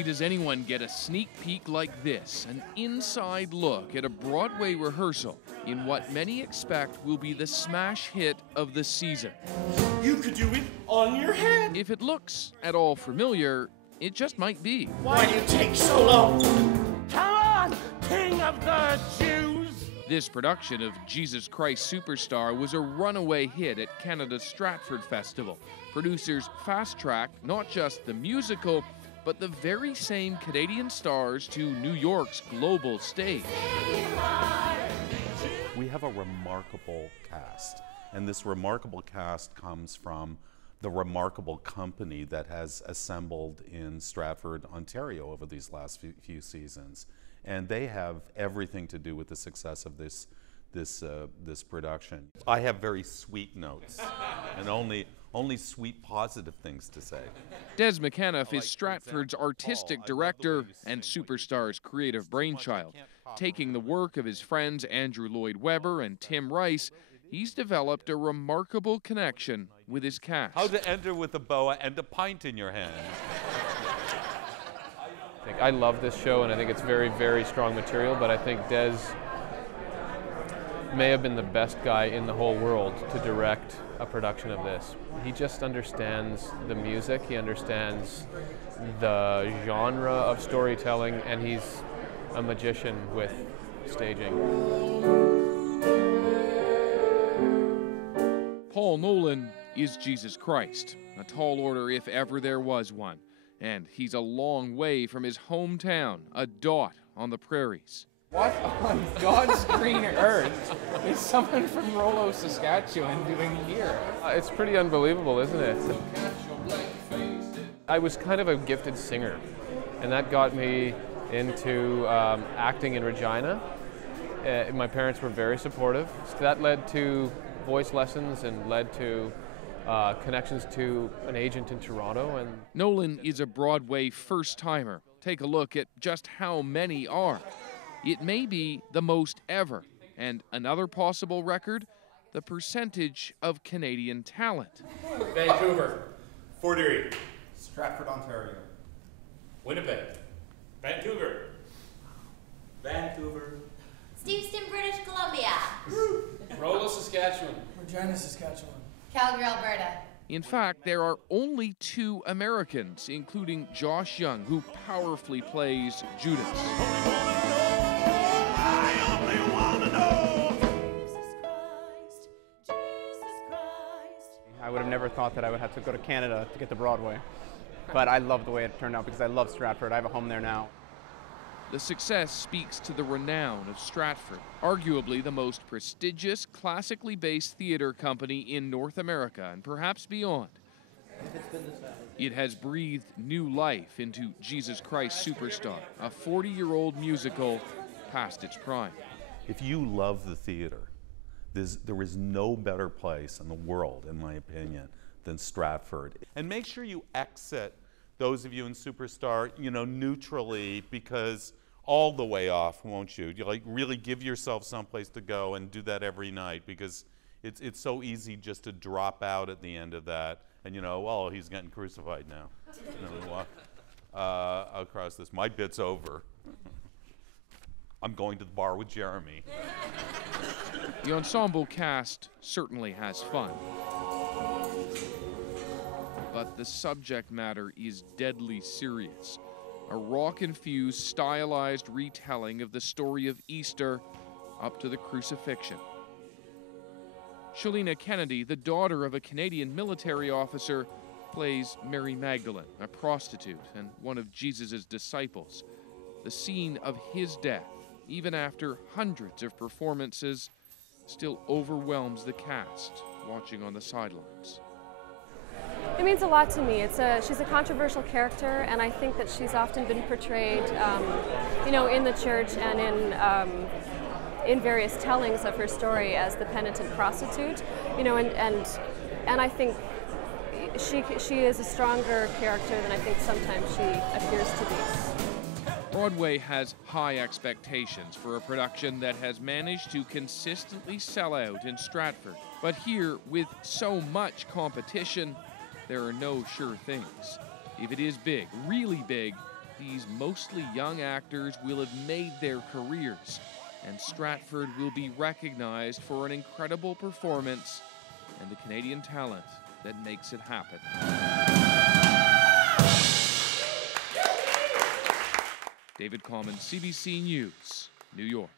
Rarely does anyone get a sneak peek like this, an inside look at a Broadway rehearsal in what many expect will be the smash hit of the season. You could do it on your head. If it looks at all familiar, it just might be. Why do you take so long? Come on, King of the Jews! This production of Jesus Christ Superstar was a runaway hit at Canada's Stratford Festival. Producers fast-tracked not just the musical, but the very same Canadian stars to New York's global stage. We have a remarkable cast, and this remarkable cast comes from the remarkable company that has assembled in Stratford, Ontario over these last few seasons. And they have everything to do with the success of this production. I have very sweet notes and only sweet positive things to say. Des McAnuff is Stratford's artistic director and Superstar's creative brainchild. Taking the work of his friends Andrew Lloyd Webber and Tim Rice, he's developed a remarkable connection with his cast. How to enter with a boa and a pint in your hand. I love this show, and I think it's very, very strong material, but I think Des may have been the best guy in the whole world to direct a production of this. He just understands the music, he understands the genre of storytelling, and he's a magician with staging. Paul Nolan is Jesus Christ, a tall order if ever there was one. And he's a long way from his hometown, a dot on the prairies. What on God's green earth is someone from Rollo, Saskatchewan doing here? It's pretty unbelievable, isn't it? I was kind of a gifted singer, and that got me into acting in Regina. My parents were very supportive. So that led to voice lessons and led to connections to an agent in Toronto. And Nolan is a Broadway first-timer. Take a look at just how many are. It may be the most ever, and another possible record, the percentage of Canadian talent. Vancouver. Fort Erie. Stratford, Ontario. Winnipeg. Vancouver. Vancouver. Steveston, British Columbia. Rollo, Saskatchewan. Regina, Saskatchewan. Calgary, Alberta. In fact, there are only 2 Americans, including Josh Young, who powerfully plays Judas. I would have never thought that I would have to go to Canada to get to Broadway. But I love the way it turned out because I love Stratford. I have a home there now. The success speaks to the renown of Stratford, arguably the most prestigious, classically based theater company in North America and perhaps beyond. It has breathed new life into Jesus Christ Superstar, a 40-year-old musical past its prime. If you love the theater, there is no better place in the world, in my opinion, than Stratford. And make sure you exit, those of you in Superstar, neutrally, because all the way off, won't you? You really give yourself someplace to go and do that every night, because it's so easy just to drop out at the end of that, and well, he's getting crucified now. We walk across this. My bit's over. I'm going to the bar with Jeremy. The ensemble cast certainly has fun. But the subject matter is deadly serious. A rock-infused, stylized retelling of the story of Easter up to the crucifixion. Shalina Kennedy, the daughter of a Canadian military officer, plays Mary Magdalene, a prostitute and one of Jesus' disciples. The scene of his death, even after hundreds of performances, still overwhelms the cast watching on the sidelines. It means a lot to me. She's a controversial character, and I think that she's often been portrayed, in the church and in various tellings of her story as the penitent prostitute. And I think she is a stronger character than I think sometimes she appears to be. Broadway has high expectations for a production that has managed to consistently sell out in Stratford. But here, with so much competition, there are no sure things. If it is big, really big, these mostly young actors will have made their careers, and Stratford will be recognized for an incredible performance and the Canadian talent that makes it happen. David Coleman, CBC News, New York.